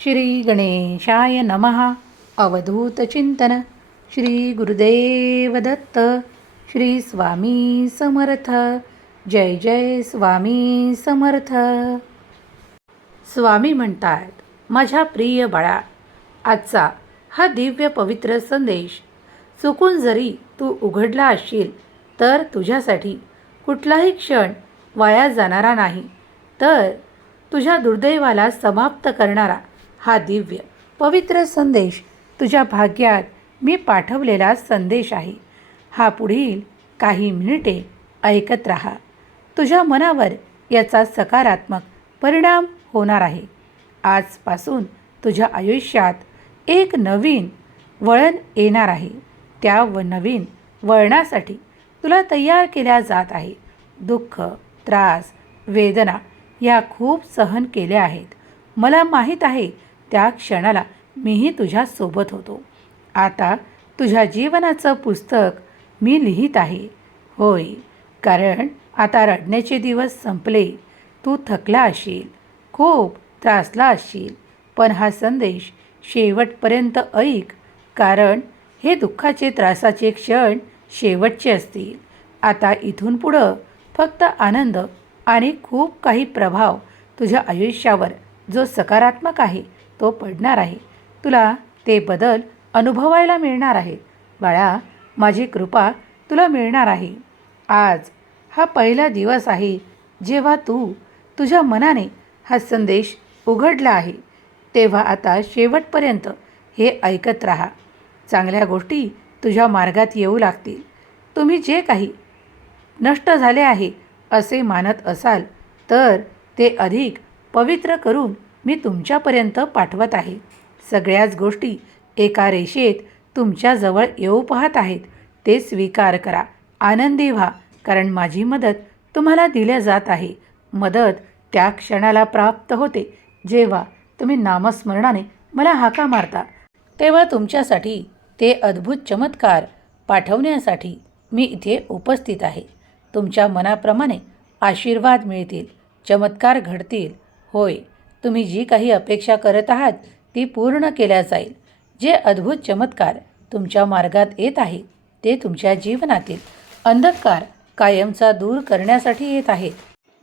श्री गणेशाय नमः. अवधूत चिंतन. श्री गुरुदेव दत्त. श्री स्वामी समर्थ. जय जय स्वामी समर्थ. स्वामी म्हणतात, माझ्या प्रिय बाळा, आजचा हा दिव्य पवित्र संदेश चुकून जरी तू उघडला असशील तर तुझ्यासाठी कुठलाही क्षण वाया जाणारा नाही, तर तुझ्या दुर्दैवाला समाप्त करणारा हा दिव्य पवित्र संदेश तुझ्या भाग्यात मी पाठवलेला संदेश आहे. हा पुढील काही मिनिटे ऐकत राहा. तुझ्या मनावर याचा सकारात्मक परिणाम होणार आहे. आजपासून तुझ्या आयुष्यात एक नवीन वळण येणार आहे. त्या नवीन वळणासाठी तुला तयार केल्या जात आहे. दुःख, त्रास, वेदना या खूप सहन केल्या आहेत. मला माहीत आहे, त्या क्षणाला मीही तुझ्यासोबत होतो. आता तुझ्या जीवनाचं पुस्तक मी लिहित आहे. होय, कारण आता रडण्याचे दिवस संपले. तू थकला असशील, खूप त्रासला असशील, पण हा संदेश शेवटपर्यंत ऐक, कारण हे दुःखाचे त्रासाचे क्षण शेवटचे असतील. आता इथून पुढं फक्त आनंद आणि खूप काही प्रभाव तुझ्या आयुष्यावर जो सकारात्मक आहे तो पडणार आहे. तुला ते बदल अनुभवायला मिळणार आहे. बाळा, माझी कृपा तुला मिळणार आहे. आज हा पहिला दिवस आहे जेव्हा तू तुझ्या मनाने हा संदेश उघडला आहे. तेव्हा आता शेवटपर्यंत हे ऐकत राहा. चांगल्या गोष्टी तुझ्या मार्गात येऊ लागतील. तुम्ही जे काही नष्ट झाले आहे असे मानत असाल तर ते अधिक पवित्र करून मी तुमच्यापर्यंत पाठवत आहे. सगळ्याच गोष्टी एका रेषेत तुमच्याजवळ येऊ पाहत आहेत. ते स्वीकार करा, आनंदी व्हा, कारण माझी मदत तुम्हाला दिल्या जात आहे. मदत त्या क्षणाला प्राप्त होते जेव्हा तुम्ही नामस्मरणाने मला हाका मारता. तेव्हा तुमच्यासाठी ते अद्भुत चमत्कार पाठवण्यासाठी मी इथे उपस्थित आहे. तुमच्या मनाप्रमाणे आशीर्वाद मिळतील, चमत्कार घडतील. होय, तुम्ही जी काही अपेक्षा करत आहात ती पूर्ण केल्या जाईल. जे अद्भुत चमत्कार तुमच्या मार्गात येत आहे ते तुमच्या जीवनातील अंधकार कायमचा दूर करण्यासाठी येत आहेत.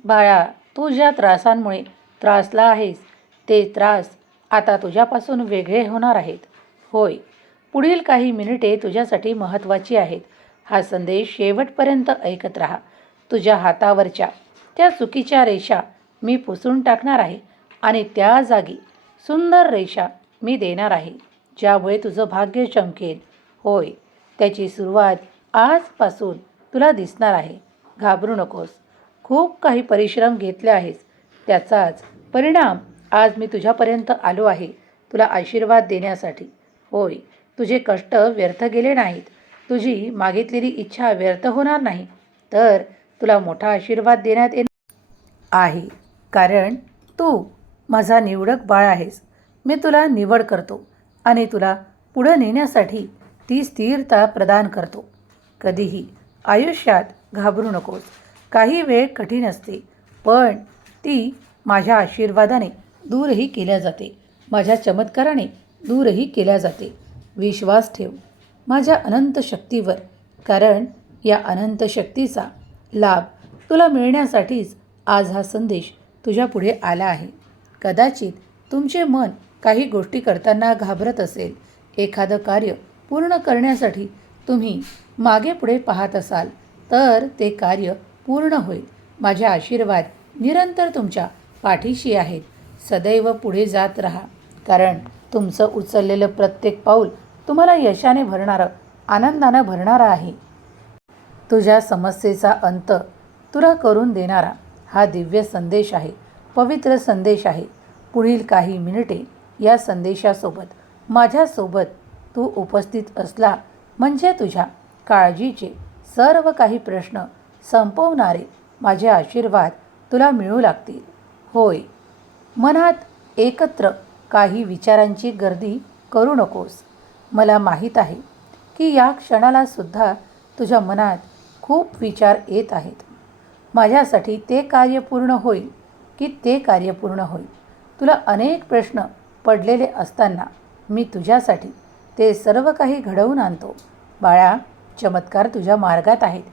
बाळा, तू ज्या त्रासांमुळे त्रासला आहेस ते त्रास आता तुझ्यापासून वेगळे होणार आहेत. होय, पुढील काही मिनिटे तुझ्यासाठी महत्त्वाची आहेत. हा संदेश शेवटपर्यंत ऐकत राहा. तुझ्या हातावरच्या त्या चुकीच्या रेषा मी पुसून टाकणार आहे आणि त्या जागी सुंदर रेषा मी देणार आहे, ज्यामुळे तुझं भाग्य चमकेल. होय, त्याची सुरुवात आजपासून तुला दिसणार आहे. घाबरू नकोस. खूप काही परिश्रम घेतले आहेस, त्याचाच परिणाम आज मी तुझ्यापर्यंत आलो आहे तुला आशीर्वाद देण्यासाठी. होय, तुझे कष्ट व्यर्थ गेले नाहीत. तुझी मागितलेली इच्छा व्यर्थ होणार नाही, तर तुला मोठा आशीर्वाद देण्यात येणार आहे. कारण तू माझा निवडक बाळ आहेस. मी तुला निवड करतो आणि तुला पुढं नेण्यासाठी ती स्थिरता प्रदान करतो. कधीही आयुष्यात घाबरू नकोस. काही वेळ कठीण असते, पण ती माझ्या आशीर्वादाने दूरही केल्या जाते. माझ्या चमत्काराने दूरही केल्या जाते. विश्वास ठेव माझ्या अनंत शक्तीवर, कारण या अनंत शक्तीचा लाभ तुला मिळण्यासाठीच आज हा संदेश तुझ्या पुढे आला आहे. कदाचित तुमचे मन काही गोष्टी करताना घाबरत असेल. एखादं कार्य पूर्ण करण्यासाठी तुम्ही मागे पुढे पाहत असाल तर ते कार्य पूर्ण होईल. माझे आशीर्वाद निरंतर तुमच्या पाठीशी आहेत. सदैव पुढे जात राहा, कारण तुमचं उचललेलं प्रत्येक पाऊल तुम्हाला यशाने भरणारं, आनंदानं भरणारा आहे. तुझ्या समस्येचा अंत तुला करून देणारा हा दिव्य संदेश आहे, पवित्र संदेश आहे. पुढील काही मिनिटे या संदेशासोबत माझ्यासोबत तू उपस्थित असला म्हणजे तुझ्या काळजीचे सर्व काही प्रश्न संपवणारे माझे आशीर्वाद तुला मिळू लागतील. होय, मनात एकत्र काही विचारांची गर्दी करू नकोस. मला माहीत आहे की या क्षणाला सुद्धा तुझ्या मनात खूप विचार येत आहेत. माझ्यासाठी ते कार्य पूर्ण होईल की ते कार्य पूर्ण होईल. तुला अनेक प्रश्न पडलेले असताना मी तुझ्यासाठी ते सर्व काही घडवून आणतो. बाळा, चमत्कार तुझ्या मार्गात आहेत.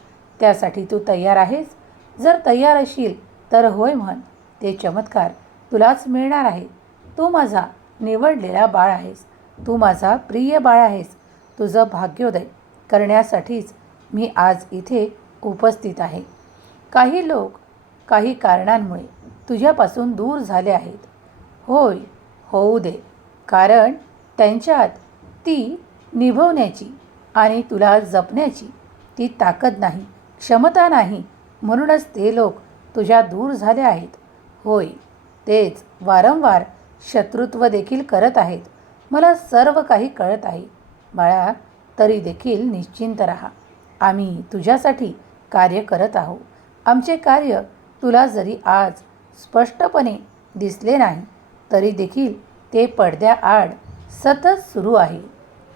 त्यासाठी तू तयार आहेस? जर तयार असशील तर होय म्हण. ते चमत्कार तुलाच मिळणार आहे. तू माझा निवडलेला बाळ आहेस. तू माझा प्रिय बाळ आहेस. तुझं भाग्योदय करण्यासाठीच मी आज इथे उपस्थित आहे. काही लोक काही कारणांमुळे तुझ्यापासून दूर झाले आहेत. होय, होऊ दे. कारण त्यांच्यात ती निभवण्याची आणि तुला जपण्याची ती ताकद नाही, क्षमता नाही. म्हणूनच ते लोक तुझ्या दूर झाले आहेत. होय, तेच वारंवार शत्रुत्व देखील करत आहेत. मला सर्व काही कळत आहे. बाळा, तरी देखील निश्चिंत राहा. आम्ही तुझ्यासाठी कार्य करत आहोत. आमचे कार्य तुला जरी आज स्पष्टपणे दिसले नाही तरी देखील ते पडद्याआड सतत सुरू आहे.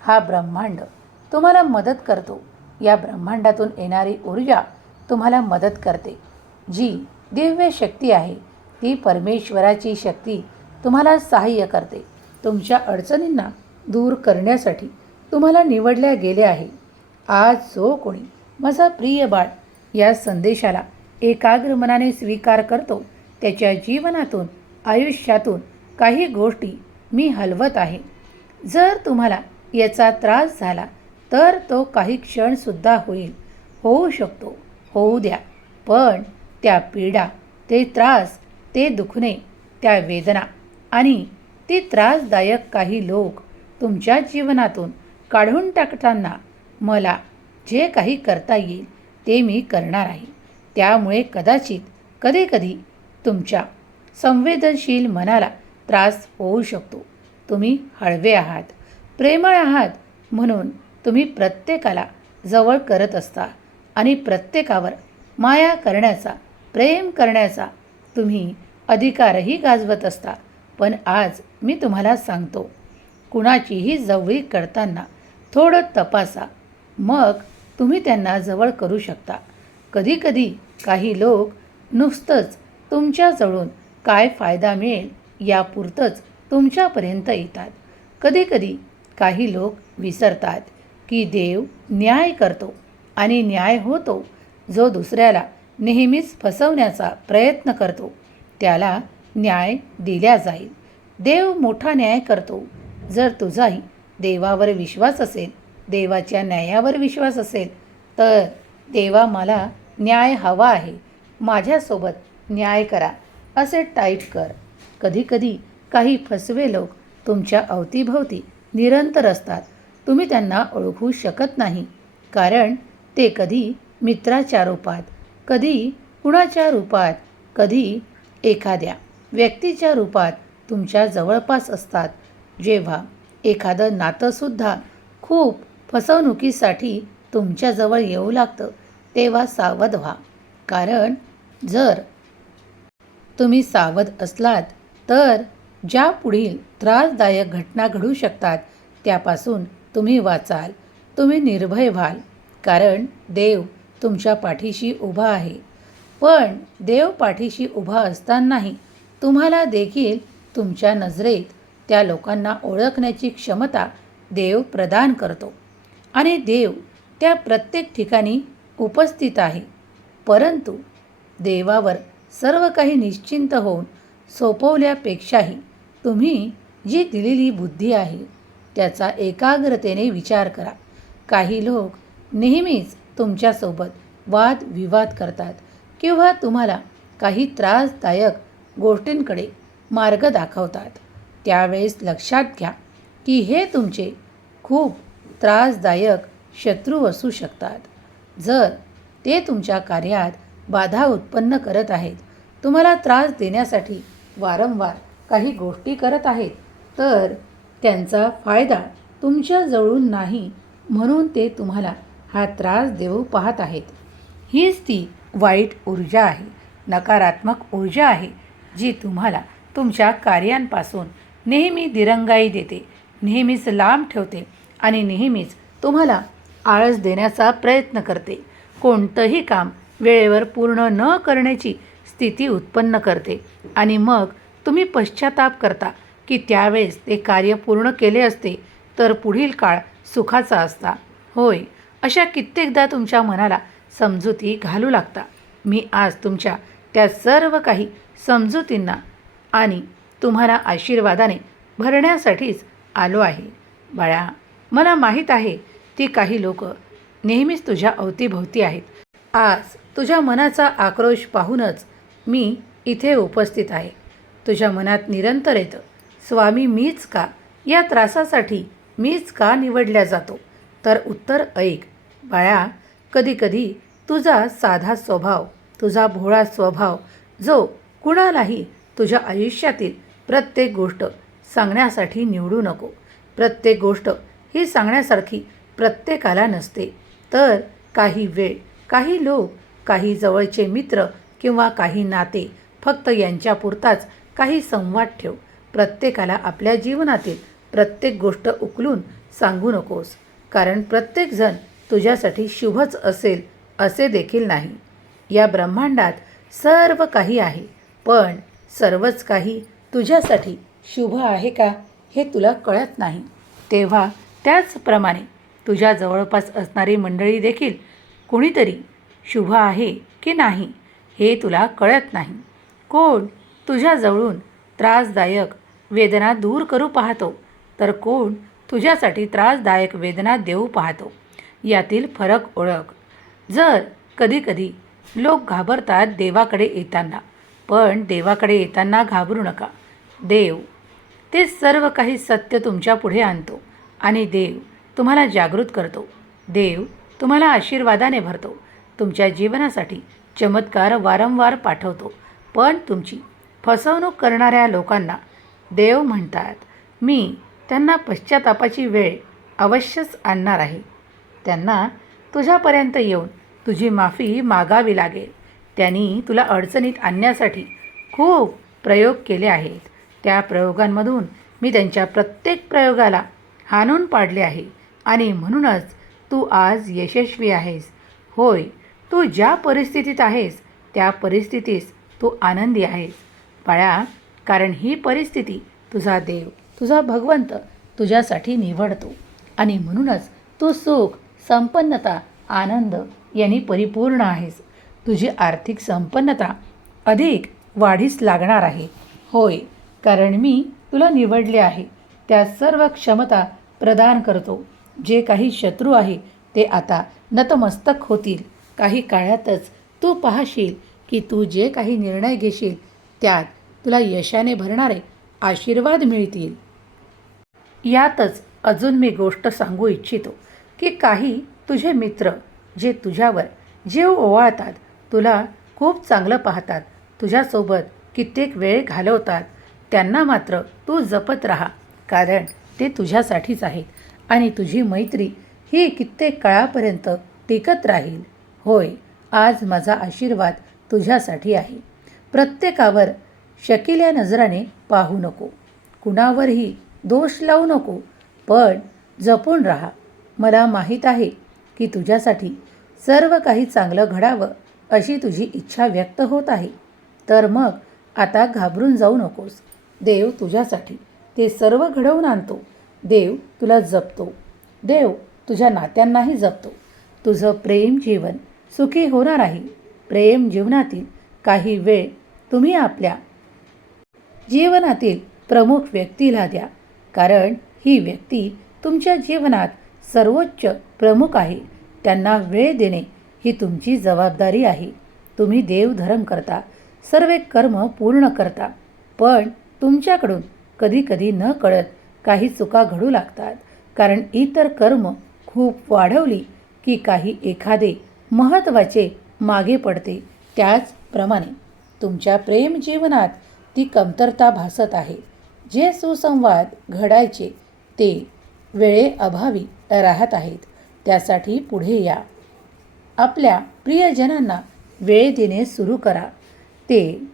हा ब्रह्मांड तुम्हाला मदत करतो. या ब्रह्मांडातून येणारी ऊर्जा तुम्हाला मदत करते. जी दिव्य शक्ती आहे ती परमेश्वराची शक्ती तुम्हाला सहाय्य करते. तुमच्या अडचणींना दूर करण्यासाठी तुम्हाला निवडल्या गेले आहे. आज जो कोणी माझा प्रिय बाळ या संदेशाला एकाग्र मनाने स्वीकार करतो त्याच्या जीवनातून, आयुष्यातून काही गोष्टी मी हलवत आहे. जर तुम्हाला याचा त्रास झाला तर तो काही क्षणसुद्धा होऊ शकतो. होऊ द्या. पण त्या पीडा, ते त्रास, ते दुखणे, त्या वेदना आणि ती त्रासदायक काही लोक तुमच्या जीवनातून काढून टाकताना मला जे काही करता येईल ते मी करणार आहे. त्यामुळे कदाचित कधीकधी तुमच्या संवेदनशील मनाला त्रास होऊ शकतो. तुम्ही हळवे आहात, प्रेमळ आहात, म्हणून तुम्ही प्रत्येकाला जवळ करत असता आणि प्रत्येकावर माया करण्याचा, प्रेम करण्याचा तुम्ही अधिकारही गाजवत असता. पण आज मी तुम्हाला सांगतो, कुणाचीही जवळीक करताना थोडं तपासा, मग तुम्ही त्यांना जवळ करू शकता. कधीकधी काही लोक नुसतंच तुमच्याजवळून काय फायदा मिळेल यापुरतंच तुमच्यापर्यंत येतात. कधीकधी काही लोक विसरतात की देव न्याय करतो आणि न्याय होतो. जो दुसऱ्याला नेहमीच फसवण्याचा प्रयत्न करतो त्याला न्याय दिला जाईल. देव मोठा न्याय करतो. जर तुझाही देवावर विश्वास असेल, देवाच्या न्यायावर विश्वास असेल तर देवा मला न्याय हवा आहे, माझ्यासोबत न्याय करा असे टाईप कर. कधीकधी काही फसवे लोक तुमच्या अवतीभोवती निरंतर असतात. तुम्ही त्यांना ओळखू शकत नाही, कारण ते कधी मित्राच्या रूपात, कधी कुणाच्या रूपात, कधी एखाद्या व्यक्तीच्या रूपात तुमच्या जवळपास असतात. जेव्हा एखादं नातंसुद्धा खूप फसवणुकीसाठी तुमच्याजवळ येऊ लागतं तेव्हा सावध व्हा. कारण जर तुम्ही सावध असलात तर ज्या पुढील त्रासदायक घटना घडू शकतात त्यापासून तुम्ही वाचाल. तुम्ही निर्भय व्हाल, कारण देव तुमच्या पाठीशी उभा आहे. पण देव पाठीशी उभा असतानाही तुम्हाला देखील तुमच्या नजरेत त्या लोकांना ओळखण्याची क्षमता देव प्रदान करतो आणि देव त्या प्रत्येक ठिकाणी उपस्थित आहे. परंतु देवावर सर्व काही निश्चिंत होऊन सोपवल्यापेक्षाही तुम्ही जी दिलेली बुद्धी आहे त्याचा एकाग्रतेने विचार करा. काही लोक नेहमीच तुमच्यासोबत वादविवाद करतात किंवा तुम्हाला काही त्रासदायक गोष्टींकडे मार्ग दाखवतात. त्यावेळेस लक्षात घ्या की हे तुमचे खूप त्रासदायक शत्रू असू शकतात. जर ते तुमच्या कार्यात बाधा उत्पन्न करत आहेत, तुम्हाला त्रास देण्यासाठी वारंवार काही गोष्टी करत आहेत, तर त्यांचा फायदा तुमच्याजवळून नाही, म्हणून ते तुम्हाला हा त्रास देऊ पाहत आहेत. हीच ती वाईट ऊर्जा आहे, नकारात्मक ऊर्जा आहे, जी तुम्हाला तुमच्या कार्यांपासून नेहमी दिरंगाई देते, नेहमीच लांब ठेवते आणि नेहमीच तुम्हाला आळस देण्याचा प्रयत्न करते. कोणतंही काम वेळेवर पूर्ण न करण्याची स्थिती उत्पन्न करते आणि मग तुम्ही पश्चाताप करता. की त्यावेळेस ते कार्य पूर्ण केले असते तर पुढील काळ सुखाचा असता. होय, अशा कित्येकदा तुमच्या मनाला समजुती घालू लागता. मी आज तुमच्या त्या सर्व काही समजुतींना आणि तुम्हाला आशीर्वादाने भरण्यासाठीच आलो आहे. बाळा, मला माहीत आहे ती काही लोक नेहमीच तुझ्या अवतीभोवती आहेत. आज तुझ्या मनाचा आक्रोश पाहूनच मी इथे उपस्थित आहे. तुझ्या मनात निरंतर येतं, स्वामी मीच का, या त्रासासाठी मीच का निवडल्या जातो? तर उत्तर ऐक बाळा, कधीकधी तुझा साधा स्वभाव, तुझा भोळा स्वभाव जो कुणालाही तुझ्या आयुष्यातील प्रत्येक गोष्ट सांगण्यासाठी निवडू नको. प्रत्येक गोष्ट ही सांगण्यासारखी प्रत्येकाला नसते. तर काही वेळ, काही लोक, काही जवळचे मित्र किंवा काही नाते, फक्त यांच्यापुरताच काही संवाद ठेव. प्रत्येकाला आपल्या जीवनातील प्रत्येक गोष्ट उकलून सांगू नकोस, कारण प्रत्येकजण तुझ्यासाठी शुभच असेल असे देखील नाही. या ब्रह्मांडात सर्व काही आहे, पण सर्वच काही तुझ्यासाठी शुभ आहे का हे तुला कळत नाही. तेव्हा त्याचप्रमाणे तुझ्या जवळपास असणारी मंडळी देखील कोणीतरी शुभ आहे की नाही हे तुला कळत नाही. कोण तुझ्याजवळून त्रासदायक वेदना दूर करू पाहतो, तर कोण तुझ्यासाठी त्रासदायक वेदना देऊ पाहतो. यातील फरक ओळख. जर कधीकधी लोक घाबरतात देवाकडे येताना, पण देवाकडे येताना घाबरू नका. देव ते सर्व काही सत्य तुमच्या पुढे आणतो आणि देव तुम्हाला जागृत करतो. देव तुम्हाला आशीर्वादाने भरतो, तुमच्या जीवनासाठी चमत्कार वारंवार पाठवतो. पण तुमची फसवणूक करणाऱ्या लोकांना देव म्हणतात, मी त्यांना पश्चातापाची वेळ अवश्यच आणणार आहे. त्यांना तुझ्यापर्यंत येऊन तुझी माफी मागावी लागेल. त्यांनी तुला अडचणीत आणण्यासाठी खूप प्रयोग केले आहेत. त्या प्रयोगांमधून मी त्यांच्या प्रत्येक प्रयोगाला हाणून पाडले आहे आणि म्हणूनच तू आज यशस्वी आहेस. होय, तू ज्या परिस्थितीत आहेस त्या परिस्थितीस तू आनंदी आहेस बाळा, कारण ही परिस्थिती तुझा देव, तुझा भगवंत तुझ्यासाठी निवडतो आणि म्हणूनच तू सुख, संपन्नता, आनंद यांनी परिपूर्ण आहेस. तुझी आर्थिक संपन्नता अधिक वाढीस लागणार आहे. होय, कारण मी तुला निवडले आहे. त्या सर्व क्षमता प्रदान करतो. जे काही शत्रू आहे ते आता नतमस्तक होतील. काही काळातच तू पाहशील की तू जे काही निर्णय घेशील त्यात तुला यशाने भरणारे आशीर्वाद मिळतील. यातच अजून मी गोष्ट सांगू इच्छितो की काही तुझे मित्र जे तुझ्यावर जीव ओवाळतात, तुला खूप चांगलं पाहतात, तुझ्यासोबत कित्येक वेळ घालवतात, त्यांना मात्र तू जपत राहा, कारण ते तुझ्यासाठीच आहेत आणि तुझी मैत्री ही कित्येक काळापर्यंत टिकत राहील. होय, आज माझा आशीर्वाद तुझ्यासाठी आहे. प्रत्येकावर शकिल्या नजराने पाहू नको, कुणावरही दोष लावू नको, पण जपून राहा. मला माहीत आहे की तुझ्यासाठी सर्व काही चांगलं घडावं अशी तुझी इच्छा व्यक्त होत आहे. तर मग आता घाबरून जाऊ नकोस. देव तुझ्यासाठी ते सर्व घडवून आणतो. देव तुला जपतो. देव तुझ्या नात्यांनाही जपतो. तुझं प्रेम जीवन सुखी होणार आहे. प्रेम जीवनातील काही वेळ तुम्ही आपल्या जीवनातील प्रमुख व्यक्तीला द्या, कारण ही व्यक्ती तुमच्या जीवनात सर्वोच्च प्रमुख आहे. त्यांना वेळ देणे ही तुमची जबाबदारी आहे. तुम्ही देवधर्म करता, सर्व कर्म पूर्ण करता, पण तुमच्याकडून कधीकधी न कळत काही चुका घडू लागतात, कारण इतर कर्म खूप वाढवली की काही एखादे महत्त्वाचे मागे पडते. त्याचप्रमाणे तुमच्या प्रेम जीवनात ती कमतरता भासत आहे. जे सुसंवाद घडायचे ते वेळेअभावी राहत आहेत. त्यासाठी पुढे या. आपल्या प्रियजनांना वेळ देणे सुरू करा. ते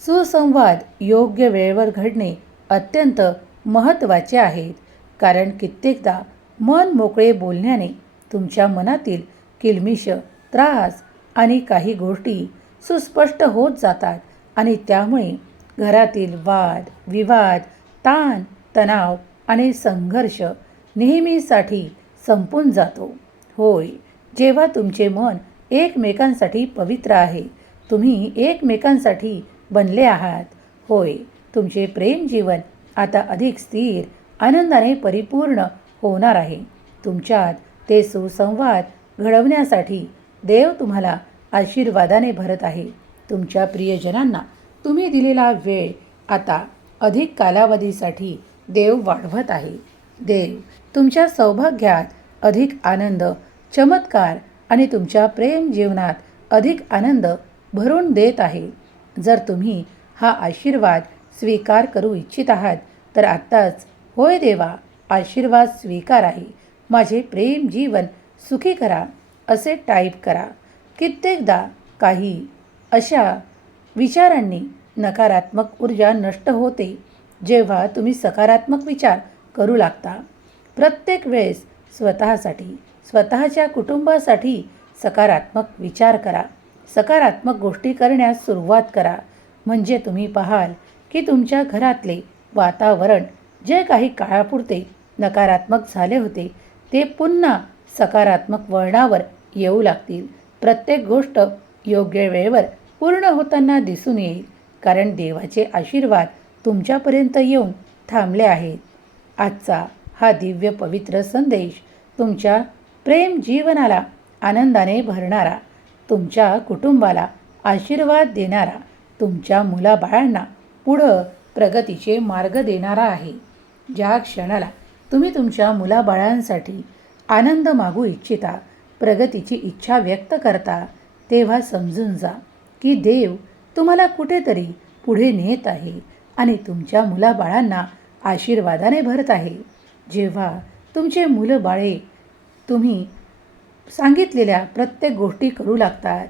सुसंवाद योग्य वेळेवर घडणे अत्यंत महत्त्वाचे आहेत, कारण कित्येकदा मन मोकळे बोलण्याने तुमच्या मनातील किलमिष, त्रास आणि काही गोष्टी सुस्पष्ट होत जातात आणि त्यामुळे घरातील वाद विवाद, ताण तणाव आणि संघर्ष नेहमीसाठी संपून जातो. होय, जेव्हा तुमचे मन एकमेकांसाठी पवित्र आहे, तुम्ही एकमेकांसाठी बनले आहात. होय, तुमचे प्रेम जीवन आता अधिक स्थिर आनंदाने परिपूर्ण होणार आहे. तुमच्यात ते सुसंवाद घडवण्यासाठी देव तुम्हाला आशीर्वादाने भरत आहे. तुमच्या प्रियजनांना तुम्ही दिलेला वेळ आता अधिक कालावधीसाठी देव वाढवत आहे. देव तुमच्या सौभाग्यात अधिक आनंद, चमत्कार आणि तुमच्या प्रेम जीवनात अधिक आनंद भरून देत आहे. जर तुम्ही हा आशीर्वाद स्वीकार करू इच्छित आहात तर आत्ताच होय देवा, आशीर्वाद स्वीकार आहे, माझे प्रेम जीवन सुखी करा असे टाईप करा. कित्येकदा काही अशा विचारांनी नकारात्मक ऊर्जा नष्ट होते जेव्हा तुम्ही सकारात्मक विचार करू लागता. प्रत्येक वेळेस स्वतःसाठी, स्वतःच्या कुटुंबासाठी सकारात्मक विचार करा. सकारात्मक गोष्टी करण्यास सुरुवात करा. म्हणजे तुम्ही पाहाल की तुमच्या घरातले वातावरण जे काही काळापुरते नकारात्मक झाले होते ते पुन्हा सकारात्मक वळणावर येऊ लागतील. प्रत्येक गोष्ट योग्य वेळेवर पूर्ण होताना दिसून येईल, कारण देवाचे आशीर्वाद तुमच्यापर्यंत येऊन थांबले आहेत. आजचा हा दिव्य पवित्र संदेश तुमच्या प्रेम जीवनाला आनंदाने भरणारा, तुमच्या कुटुंबाला आशीर्वाद देणारा, तुमच्या मुलाबाळांना पुढं प्रगतीचे मार्ग देणारा आहे. ज्या क्षणाला तुम्ही तुमच्या मुलाबाळांसाठी आनंद मागू इच्छिता, प्रगतीची इच्छा व्यक्त करता, तेव्हा समजून जा की देव तुम्हाला कुठेतरी पुढे नेत आहे आणि तुमच्या मुलाबाळांना आशीर्वादाने भरत आहे. जेव्हा तुमचे मुलं बाळे तुम्ही सांगितलेल्या प्रत्येक गोष्टी करू लागतात,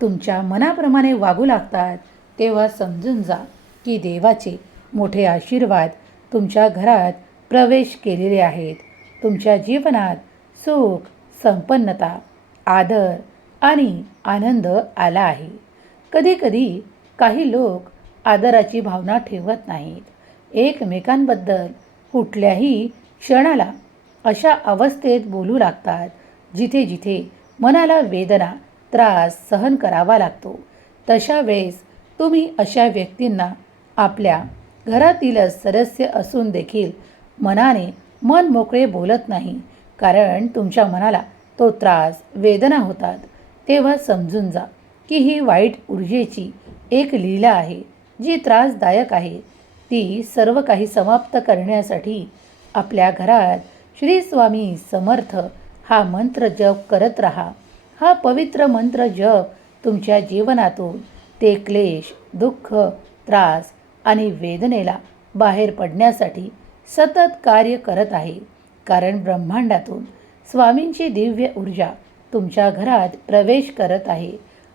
तुमच्या मनाप्रमाणे वागू लागतात, तेव्हा समजून जा की देवाचे मोठे आशीर्वाद तुमच्या घरात प्रवेश केलेले आहेत. तुमच्या जीवनात सुख, संपन्नता, आदर आणि आनंद आला आहे. कधीकधी काही लोक आदराची भावना ठेवत नाहीत. एकमेकांबद्दल कुठल्याही क्षणाला अशा अवस्थेत बोलू लागतात जिथे जिथे मनाला वेदना, त्रास सहन करावा लागतो. तशा वेळेस तुम्ही अशा व्यक्तींना आपल्या घरातीलच सदस्य असून देखील मनाने मन मोकळे बोलत नाही, कारण तुमच्या मनाला तो त्रास, वेदना होतात. तेव्हा समजून जा की ही वाईट ऊर्जेची एक लीला आहे जी त्रासदायक आहे. ती सर्व काही समाप्त करण्यासाठी आपल्या घरात श्री स्वामी समर्थ हा मंत्र जप करत राहा. हा पवित्र मंत्र जप तुमच्या जीवनातून ते क्लेश, दुःख, त्रास आणि वेदनेला बाहेर पडण्यासाठी सतत कार्य करत आहे, कारण ब्रह्मांडातून स्वामींची दिव्य ऊर्जा तुमच्या घरात प्रवेश करत आहे.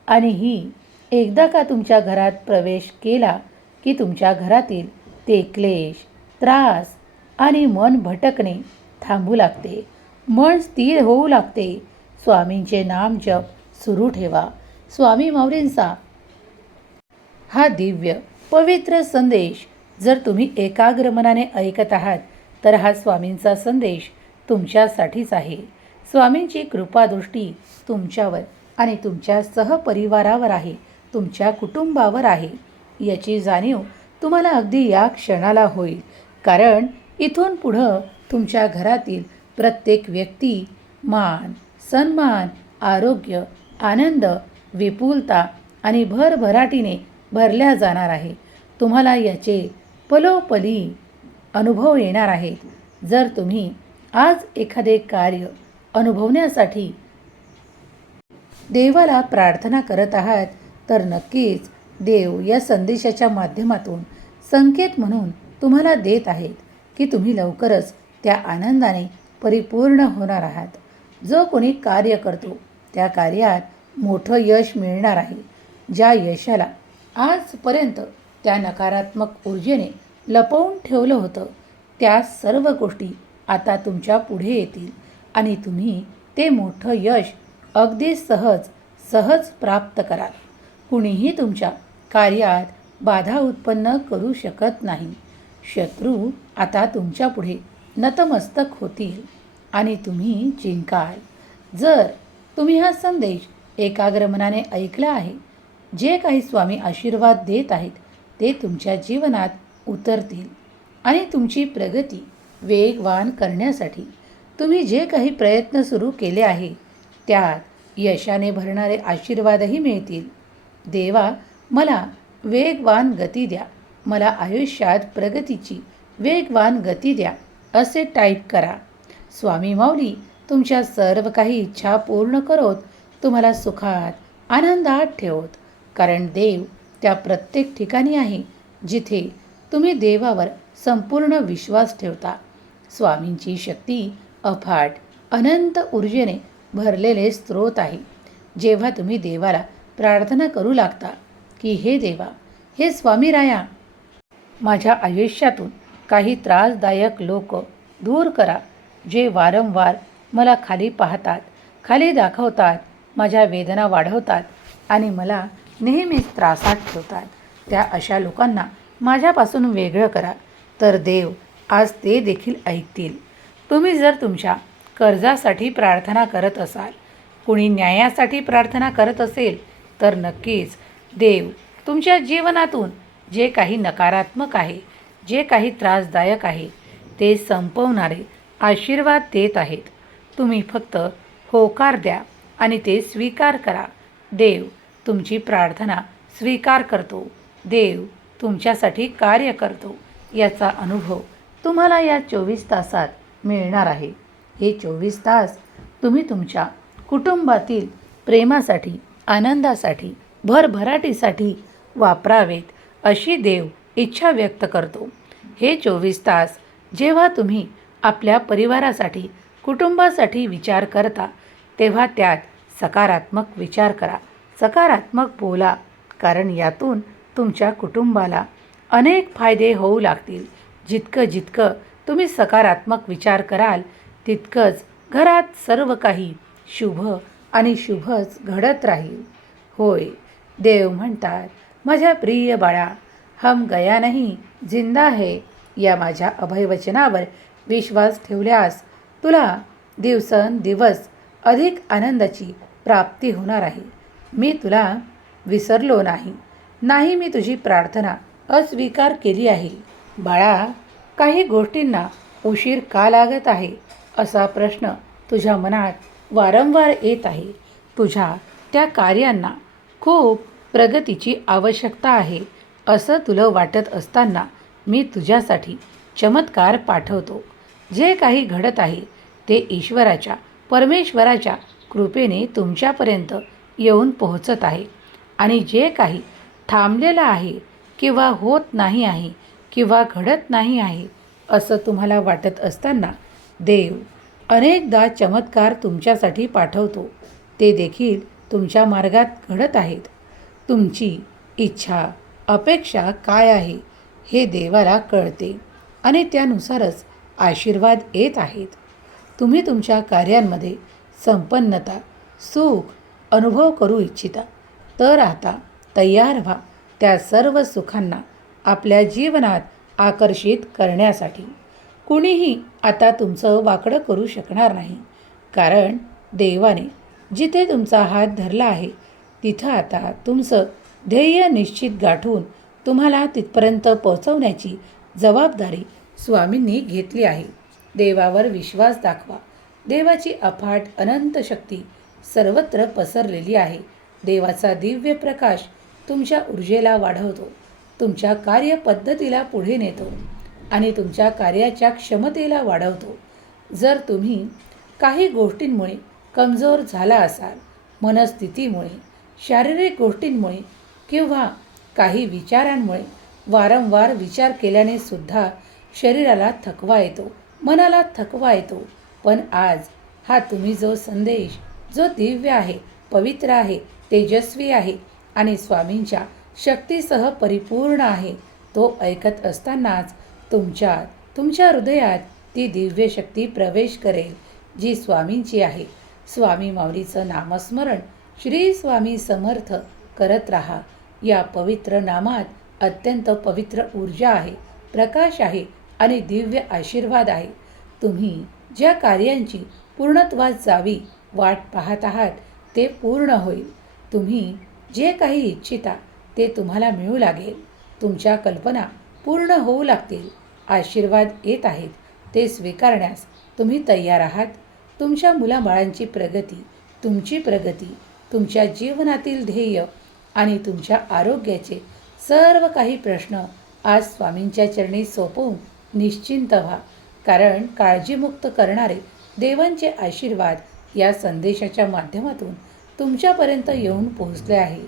आणि ही एकदा का तुमच्या घरात प्रवेश केला की तुमच्या घरातील ते क्लेश, त्रास आणि मन भटकणे थांबू लागते. मन स्थिर होऊ लागते. स्वामींचे नाम जप सुरू ठेवा. स्वामी माऊलींचा हा दिव्य पवित्र संदेश जर तुम्ही एकाग्र मनाने ऐकत आहात तर हा स्वामींचा संदेश तुमच्यासाठीच आहे. स्वामींची कृपादृष्टी तुमच्यावर आणि तुमच्या सहपरिवारावर आहे, तुमच्या कुटुंबावर आहे. याची जाणीव तुम्हाला अगदी या क्षणाला होईल, कारण इथून पुढं तुमच्या घरातील प्रत्येक व्यक्ती मान, सन्मान, आरोग्य, आनंद, विपुलता आणि भरभराटीने भरल्या जाणार आहे. तुम्हाला याचे पलोपली अनुभव येणार आहेत. जर तुम्ही आज एखादे कार्य अनुभवण्यासाठी देवाला प्रार्थना करत आहात तर नक्कीच देव या संदेशाच्या माध्यमातून संकेत म्हणून तुम्हाला देत आहेत की तुम्ही लवकरच त्या आनंदाने परिपूर्ण होणार आहात. जो कोणी कार्य करतो त्या कार्यात मोठं यश मिळणार आहे. ज्या यशाला आजपर्यंत त्या नकारात्मक ऊर्जेने लपवून ठेवलं होतं, त्या सर्व गोष्टी आता तुमच्या पुढे येतील आणि तुम्ही ते मोठं यश अगदी सहज प्राप्त कराल. कुणीही तुमच्या कार्यात बाधा उत्पन्न करू शकत नाही. शत्रू आता तुमच्यापुढे नतमस्तक होतील आणि तुम्ही जिंकाल. जर तुम्ही हा संदेश एकाग्र मनाने ऐकला आहे, जे काही स्वामी आशीर्वाद देत आहेत ते तुमच्या जीवनात उतरतील आणि तुमची प्रगती वेगवान करण्यासाठी तुम्ही जे काही प्रयत्न सुरू केले आहे त्यात यशाने भरणारे आशीर्वादही मिळतील. देवा, मला वेगवान गती द्या, मला आयुष्यात प्रगतीची वेगवान गती द्या असे टाईप करा. स्वामी माऊली तुमच्या सर्व काही इच्छा पूर्ण करोत, तुम्हाला सुखात आनंदात ठेवोत. कारण देव त्या प्रत्येक ठिकाणी आहे जिथे तुम्ही देवावर संपूर्ण विश्वास ठेवता. स्वामींची शक्ती अफाट अनंत ऊर्जेने भरलेले स्रोत आहे. जेव्हा तुम्ही देवाला प्रार्थना करू लागता की हे देवा, हे स्वामीराया, माझ्या आयुष्यातून काही त्रासदायक लोक दूर करा, जे वारंवार मला खाली पाहतात, खाली दाखवतात, माझ्या वेदना वाढवतात आणि मला नेहमीच त्रासात ठेवतात. त्या अशा लोकांना माझ्यापासून वेगळं करा. तर देव आज ते देखील ऐकतील. तुम्ही जर तुमच्या कर्जासाठी प्रार्थना करत असाल, कुणी न्यायासाठी प्रार्थना करत असेल, तर नक्कीच देव तुमच्या जीवनातून जे काही नकारात्मक आहे, जे काही त्रासदायक आहे ते संपवणारे आशीर्वाद देत आहेत. तुम्ही फक्त होकार द्या आणि ते स्वीकार करा. देव तुमची प्रार्थना स्वीकार करतो. देव तुमच्यासाठी कार्य करतो. याचा अनुभव तुम्हाला या 24 तासात मिळणार आहे. हे 24 तास तुम्ही तुमच्या कुटुंबातील प्रेमासाठी, आनंदासाठी, भरभराटीसाठी वापरावेत अशी देव इच्छा व्यक्त करतो. हे 24 तास जेव्हा तुम्ही आपल्या परिवारासाठी, कुटुंबासाठी विचार करता, तेव्हा त्यात सकारात्मक विचार करा, सकारात्मक बोला. कारण यातून तुमच्या कुटुंबाला अनेक फायदे होऊ लागतील. जितकं तुम्ही सकारात्मक विचार कराल, तितकंच घरात सर्व काही शुभ आणि शुभच घडत राहील. होय, देव म्हणतात, माझ्या प्रिय बाळा, हम गया नहीं जिंदा है. या माझ्या अभयवचनावर विश्वास ठेवल्यास तुला दिवसेंदिवस अधिक आनंदाची प्राप्ती होणार आहे. मी तुला विसरलो नाही. नाही, मी तुझी प्रार्थना अस्वीकार केली आहे. बाळा, काही गोष्टींना उशीर का लागत आहे असा प्रश्न तुझ्या मनात वारंवार येत आहे. तुझ्या त्या कार्यांना खूप प्रगतीची आवश्यकता आहे असं तुला वाटत असताना मी तुझ्यासाठी चमत्कार पाठवतो. जे काही घडत आहे ते ईश्वराच्या, परमेश्वराच्या कृपेने तुमच्यापर्यंत येऊन पोहोचत आहे. आणि जे काही थांबलेलं आहे किंवा होत नाही आहे किंवा घडत नाही आहे असं तुम्हाला वाटत असताना देव अनेकदा चमत्कार तुमच्यासाठी पाठवतो. ते देखील तुमच्या मार्गात घडत आहेत. तुमची इच्छा, अपेक्षा काय आहे हे देवाला कळते आणि त्यानुसारच आशीर्वाद येत आहेत. तुम्ही तुमच्या कार्यांमध्ये संपन्नता, सुख अनुभव करू इच्छिता, तर आता तयार व्हा त्या सर्व सुखांना आपल्या जीवनात आकर्षित करण्यासाठी. कुणीही आता तुमचं वाकडं करू शकणार नाही. कारण देवाने जिथे तुमचा हात धरला आहे तिथं आता तुमचं ध्येय निश्चित गाठून तुम्हाला तिथपर्यंत पोहोचवण्याची जबाबदारी स्वामींनी घेतली आहे. देवावर विश्वास दाखवा. देवाची अफाट अनंत शक्ती सर्वत्र पसरलेली आहे. देवाचा दिव्य प्रकाश तुमच्या ऊर्जेला वाढवतो, तुमच्या कार्यपद्धतीला पुढे नेतो आणि तुमच्या कार्याच्या क्षमतेला वाढवतो. जर तुम्ही काही गोष्टींमुळे कमजोर झाला असाल, मनस्थितीमुळे, शारीरिक गोष्टींमुळे किंवा काही विचारांमुळे वारंवार विचार केल्याने सुद्धा शरीराला थकवा येतो, मनाला थकवा येतो, पण आज हा तुम्ही जो संदेश, जो दिव्य आहे, पवित्र आहे, तेजस्वी आहे आणि स्वामींच्या शक्तीसह परिपूर्ण आहे, तो ऐकत असतानाच तुमच्या हृदयात ती दिव्य शक्ती प्रवेश करेल जी स्वामींची आहे. स्वामी माऊलीचं नामस्मरण श्री स्वामी समर्थ करत राहा. या पवित्र नामात अत्यंत पवित्र ऊर्जा आहे, प्रकाश आहे आणि दिव्य आशीर्वाद आहे. तुम्ही ज्या कार्यांची पूर्णत्वास जावी वाट पाहत आहात ते पूर्ण होईल. तुम्ही जे काही इच्छिता ते तुम्हाला मिळू लागेल. तुमच्या कल्पना पूर्ण होऊ लागतील. आशीर्वाद येत आहेत ते स्वीकारण्यास तुम्ही तयार आहात. तुमच्या मुलाबाळांची प्रगती, तुमची प्रगती, तुमच्या जीवनातील ध्येय आणि तुमच्या आरोग्याचे सर्व काही प्रश्न आज स्वामींच्या चरणी सोपवून निश्चिंत व्हा. कारण काळजीमुक्त करणारे देवांचे आशीर्वाद या संदेशाच्या माध्यमातून तुमच्यापर्यंत येऊन पोहोचले आहे.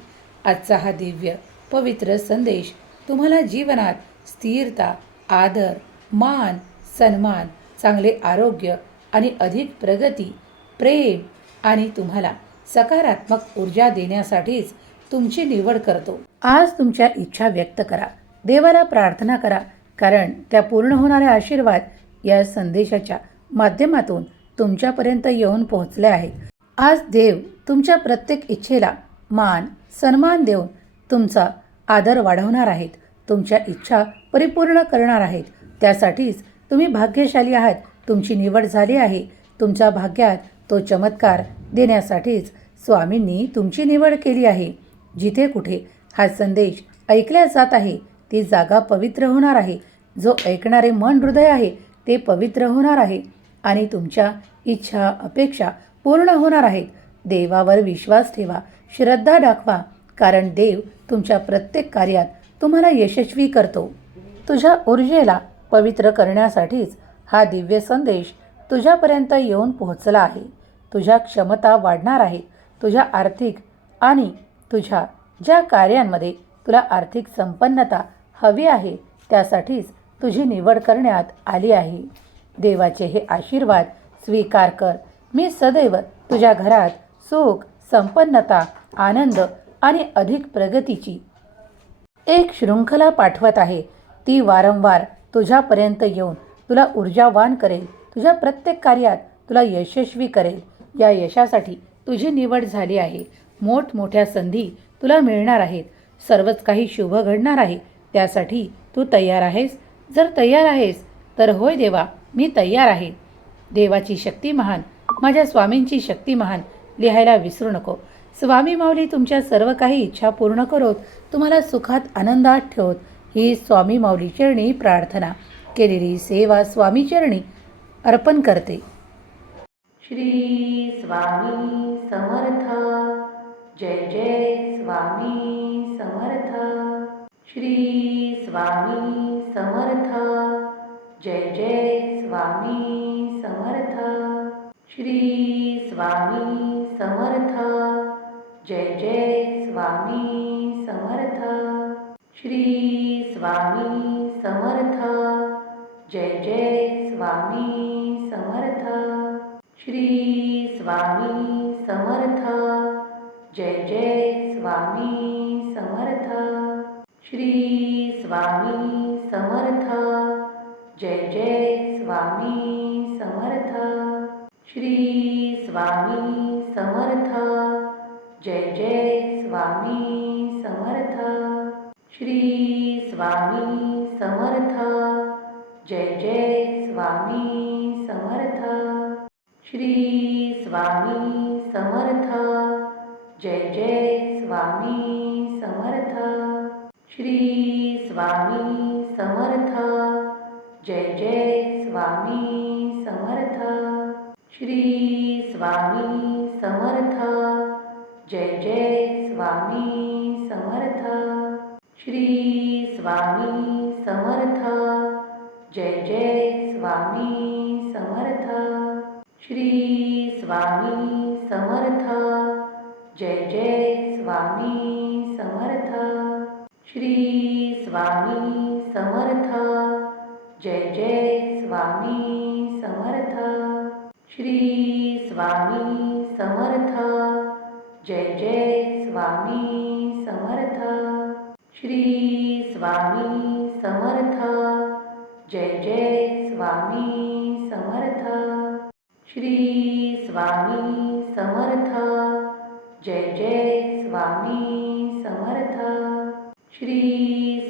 आजचा हा दिव्य पवित्र संदेश तुम्हाला जीवनात स्थिरता, आदर, मान, सन्मान, चांगले आरोग्य आणि अधिक प्रगती, प्रेम आणि तुम्हाला सकारात्मक ऊर्जा देण्यासाठीच तुमची निवड करतो. आज तुमच्या इच्छा व्यक्त करा, देवाला प्रार्थना करा, कारण त्या पूर्ण होणारे आशीर्वाद या संदेशाच्या माध्यमातून तुमच्यापर्यंत येऊन पोहोचले आहेत. आज देव तुमच्या प्रत्येक इच्छेला मान, सन्मान देऊन तुमचा आदर वाढवणार आहेत. तुमच्या इच्छा परिपूर्ण करणार आहेत. त्यासाठीच तुम्ही भाग्यशाली आहात. तुमची निवड झाली आहे. तुमच्या भाग्यात तो चमत्कार देण्यासाठीच स्वामींनी तुमची निवड केली आहे. जिथे कुठे हा संदेश ऐकला जात आहे ती जागा पवित्र होणार आहे. जो ऐकणारे मन, हृदय आहे ते पवित्र होणार आहे आणि तुमच्या इच्छा, अपेक्षा पूर्ण होणार आहेत. देवावर विश्वास ठेवा, श्रद्धा दाखवा, कारण देव तुमच्या प्रत्येक कार्यात तुम्हाला यशस्वी करतो. तुझ्या ऊर्जेला पवित्र करण्यासाठीच हा दिव्य संदेश तुझ्यापर्यंत येऊन पोहोचला आहे. तुझ्या क्षमता वाढणार आहेत. तुझ्या आर्थिक आणि तुझ्या ज्या कार्यांमध्ये तुला आर्थिक संपन्नता हवी आहे त्यासाठीच तुझी निवड करण्यात आली आहे. देवाचे हे आशीर्वाद स्वीकार कर. मी सदैव तुझ्या घरात सुख, संपन्नता, आनंद आणि अधिक प्रगतीची एक शृंखला पाठवत आहे. ती वारंवार तुझ्यापर्यंत येऊन तुला ऊर्जावान करेल. तुझ्या प्रत्येक कार्यात तुला यशस्वी करेल. या यशासाठी तुझी निवड झाली आहे. मोठमोठ्या संधी तुला मिळणार आहेत. सर्वच काही शुभ घडणार आहे. त्यासाठी तू तयार आहेस? जर तयार आहेस तर होय देवा, मी तयार आहे. देवाची शक्ती महान, माझ्या स्वामींची शक्ती महान लिहायला विसरू नको. स्वामी माऊली तुमच्या सर्व काही इच्छा पूर्ण करोत, तुम्हाला सुखात आनंदात ठेवत. ही स्वामी माऊली चरणी प्रार्थना केलेली सेवा स्वामी चरणी अर्पण करते. श्री स्वामी समर्थ. जय जय स्वामी समर्थ. श्री स्वामी समर्थ. जय जय स्वामी समर्थ. श्री स्वामी समर्थ. जय जय स्वामी समर्थ. श्री स्वामी समर्थ. जय जय स्वामी समर्थ. श्री स्वामी समर्थ. जय जय स्वामी समर्थ. श्री स्वामी समर्थ. जय जय स्वामी समर्थ. श्री स्वामी समर्थ. जय जय स्वामी समर्थ. श्री स्वामी समर्थ. जय जय स्वामी समर्थ. श्री स्वामी समर्थ. जय जय स्वामी समर्थ. श्री स्वामी समर्थ. जय जय स्वामी समर्थ. श्री स्वामी समर्थ. जय जय स्वामी समर्थ. श्री स्वामी समर्थ. जय जय स्वामी समर्थ. श्री स्वामी समर्थ. जय जय स्वामी समर्थ. श्री स्वामी समर्थ. जय जय स्वामी समर्थ. श्री स्वामी समर्थ. जय जय स्वामी समर्थ. श्री स्वामी समर्थ. जय जय स्वामी समर्थ. श्री स्वामी समर्थ. जय जय स्वामी समर्थ. श्री